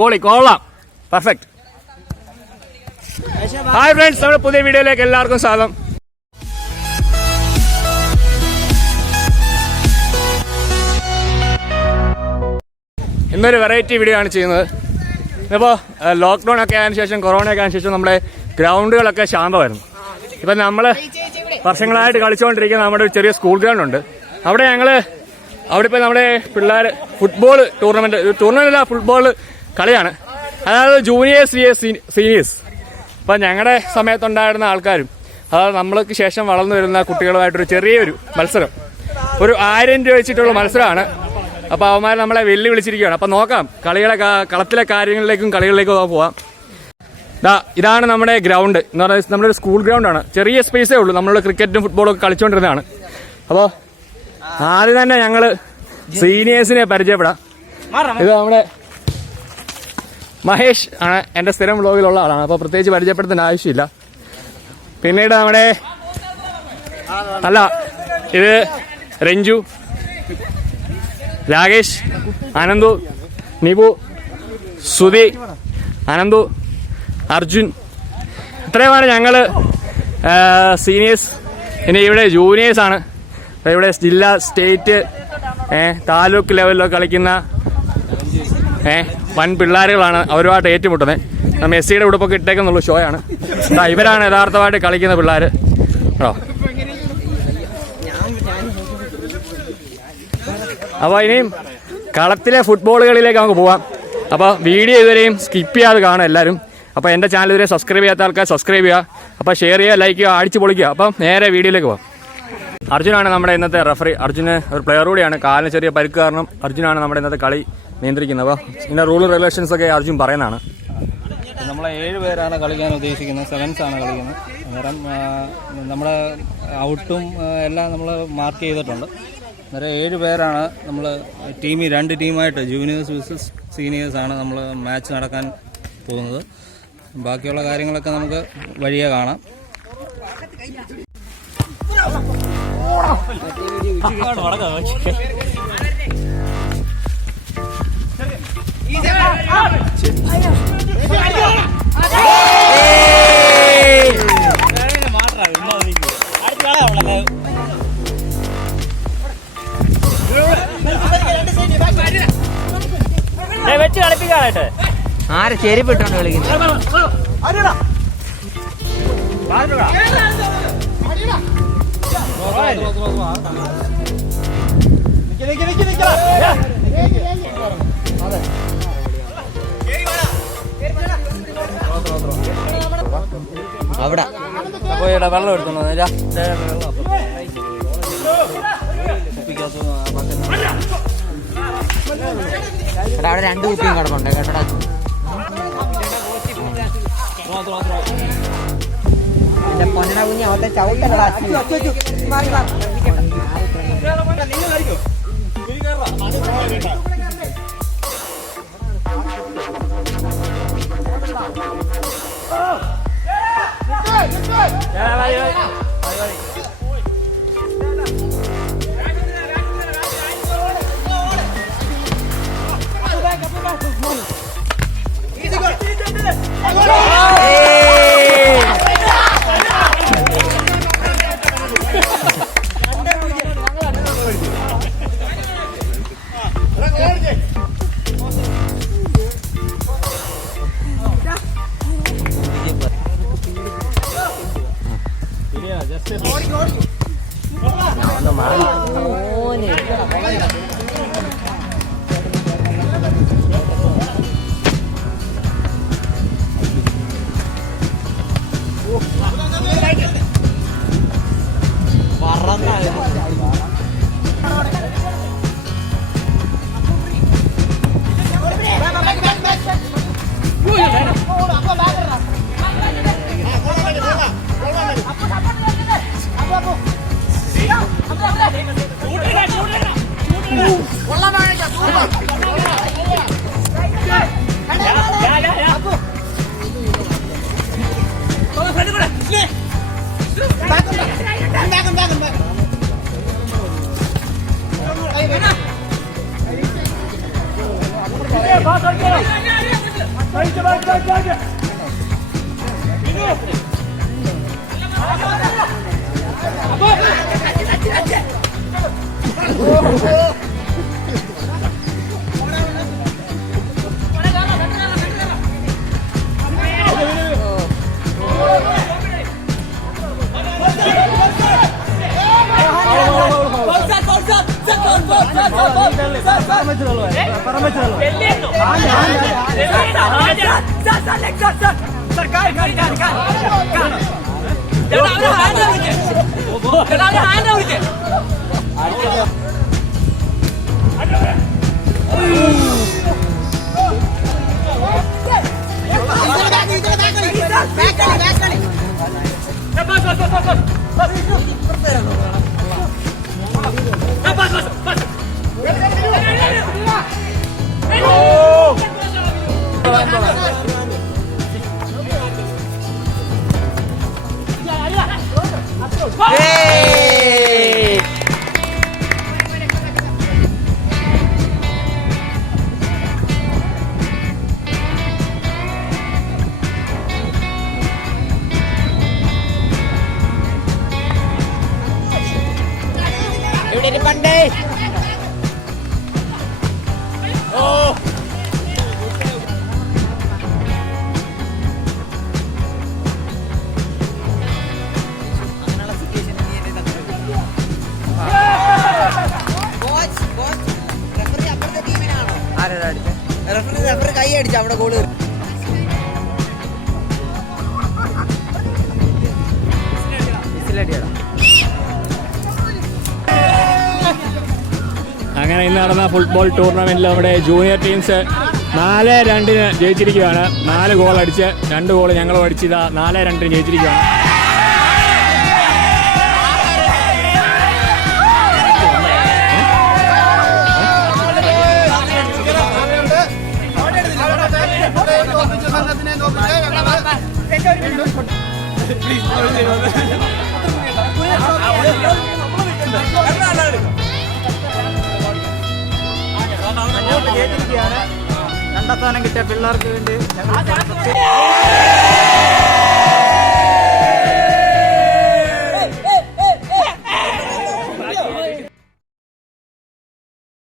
Goalie കൊള്ളാം, perfect. Hi friends, നമ്മുടെ പുതിയ വീഡിയോയിലേക്ക് എല്ലാവർക്കും സ്വാഗതം. ഇന്നൊരു വെറൈറ്റി വീഡിയോ ആണ് ചെയ്യുന്നത്. ഇപ്പോൾ ലോക്ക്ഡൗൺ ഒക്കെ ആയതിനു ശേഷം, കൊറോണയൊക്കെ ആയതിനു ശേഷം നമ്മുടെ ഗ്രൗണ്ടുകളൊക്കെ ശാന്തമായിരുന്നു. ഇപ്പം നമ്മൾ വർഷങ്ങളായിട്ട് കളിച്ചുകൊണ്ടിരിക്കുന്ന നമ്മുടെ ഒരു ചെറിയ സ്കൂൾ ഗ്രൗണ്ട് ഉണ്ട്. അവിടെ അവിടെ ഇപ്പോൾ നമ്മുടെ പിള്ളേർ ഫുട്ബോൾ ടൂർണമെൻ്റ് ഫുട്ബോൾ കളിയാണ്. അതായത് ജൂനിയേഴ്സ് സീനിയേഴ്സ്. അപ്പം ഞങ്ങളുടെ സമയത്തുണ്ടായിരുന്ന ആൾക്കാരും അതായത് നമ്മൾക്ക് ശേഷം വളർന്നു വരുന്ന കുട്ടികളുമായിട്ടൊരു ചെറിയൊരു മത്സരം, ഒരു 1000 രൂപ വെച്ചിട്ടുള്ള മത്സരമാണ്. അപ്പോൾ അവന്മാർ നമ്മളെ വെല്ലുവിളിച്ചിരിക്കുകയാണ്. അപ്പം നോക്കാം, കളത്തിലെ കാര്യങ്ങളിലേക്കും കളികളിലേക്കും പോവാം. ഇതാണ് നമ്മുടെ ഗ്രൗണ്ട് എന്ന് പറയുന്നത്. നമ്മുടെ ഒരു സ്കൂൾ ഗ്രൗണ്ടാണ്. ചെറിയ സ്പേസേ ഉള്ളൂ. നമ്മൾ ക്രിക്കറ്റും ഫുട്ബോളും ഒക്കെ കളിച്ചുകൊണ്ടിരുന്നതാണ്. അപ്പോൾ ആദ്യം തന്നെ ഞങ്ങൾ സീനിയേഴ്സിനെ പരിചയപ്പെടാം. ഇത് നമ്മുടെ മഹേഷ് ആണ്, എൻ്റെ സ്ഥിരം വ്ലോഗിലുള്ള ആളാണ്. അപ്പോൾ പ്രത്യേകിച്ച് പരിചയപ്പെടുത്തേണ്ട ആവശ്യമില്ല. പിന്നീട് നമ്മുടെ ഇത് രഞ്ജു, രാകേഷ്, അനന്തു, നിബു, സുധി, അനന്തു, അർജുൻ, ഇത്രയുമാണ് ഞങ്ങൾ സീനിയേഴ്സ്. ഇനി ഇവിടെ ജൂനിയേഴ്സാണ്. ഇവിടെ ജില്ലാ, സ്റ്റേറ്റ്, താലൂക്ക് ലെവലിലൊക്കെ കളിക്കുന്ന വൻ പിള്ളേരുകളാണ്. അവരുമായിട്ട് ഏറ്റുമുട്ടുന്നത്. മെസ്സിയുടെ ഉടുപ്പൊക്കെ ഇട്ടേക്കുന്നുള്ള ഷോയാണ്. ഇവരാണ് യഥാർത്ഥമായിട്ട് കളിക്കുന്ന പിള്ളേർ കേട്ടോ. അപ്പോൾ ഇനിയും കളത്തിലെ ഫുട്ബോളുകളിലേക്ക് നമുക്ക് പോവാം. അപ്പോൾ വീഡിയോ ഇതുവരെയും സ്കിപ്പ് ചെയ്യാതെ കാണും എല്ലാവരും. അപ്പോൾ എൻ്റെ ചാനൽ ഇതുവരെ സബ്സ്ക്രൈബ് ചെയ്യാത്ത ആൾക്കാർ സബ്സ്ക്രൈബ് ചെയ്യുക. അപ്പോൾ ഷെയർ ചെയ്യുക, ലൈക്ക് ചെയ്യുക, അടിച്ച് പൊളിക്കുക. അപ്പം നേരെ വീഡിയോയിലേക്ക് പോകാം. അർജുനാണ് നമ്മുടെ ഇന്നത്തെ റഫറി. അർജുന് ഒരു പ്ലെയർ കൂടിയാണ്. കാലിന് ചെറിയ പരിക്ക് കാരണം അർജുനാണ് നമ്മുടെ ഇന്നത്തെ കളി നിയന്ത്രിക്കുന്നത്. അപ്പോൾ ഇതിൻ്റെ റൂൾ റെഗുലേഷൻസ് ഒക്കെ അർജുൻ പറയുന്നതാണ്. നമ്മളെ 7 പേരാണ് കളിക്കാൻ ഉദ്ദേശിക്കുന്നത്. 7s ആണ് കളിക്കുന്നത്. അന്നേരം നമ്മുടെ ഔട്ടും എല്ലാം നമ്മൾ മാർക്ക് ചെയ്തിട്ടുണ്ട്. അന്നേരം 7 പേരാണ് നമ്മൾ ടീമിൽ 2 ടീമായിട്ട് ജൂനിയേഴ്സ് വേഴ്സസ് സീനിയേഴ്സ് ആണ് നമ്മൾ മാച്ച് നടക്കാൻ പോകുന്നത്. ബാക്കിയുള്ള കാര്യങ്ങളൊക്കെ നമുക്ക് വഴിയെ കാണാം. വെച്ച് കളിപ്പിക്കാനായിട്ട് ആരെ ചെരിപ്പിട്ടാണ് കളിക്കുന്നത്. അവിടെ പോയിടാ, വെള്ളം എടുത്തോളൂ. അവിടെ 2 കുപ്പിയും കിടപ്പുണ്ട് കേട്ടടാ. എന്റെ പൊന്നട കുഞ്ഞി അവത്തെ ചവിട്ടല്ലടാ. Back റെഫറി കൈ അടിച്ചു അവിടെ ഗോള്. അങ്ങനെ ഇന്ന് നടന്ന ഫുട്ബോൾ ടൂർണമെന്റിൽ നമ്മുടെ ജൂനിയർ ടീംസ് 4-2 ജയിച്ചിരിക്കുകയാണ്. 4 ഗോൾ അടിച്ച് 2 ഗോൾ ഞങ്ങൾ അടിച്ചത് 4-2 ജയിച്ചിരിക്കുകയാണ്. രണ്ടാം സ്ഥാനം കിട്ടിയ പിള്ളേർക്ക് വേണ്ടി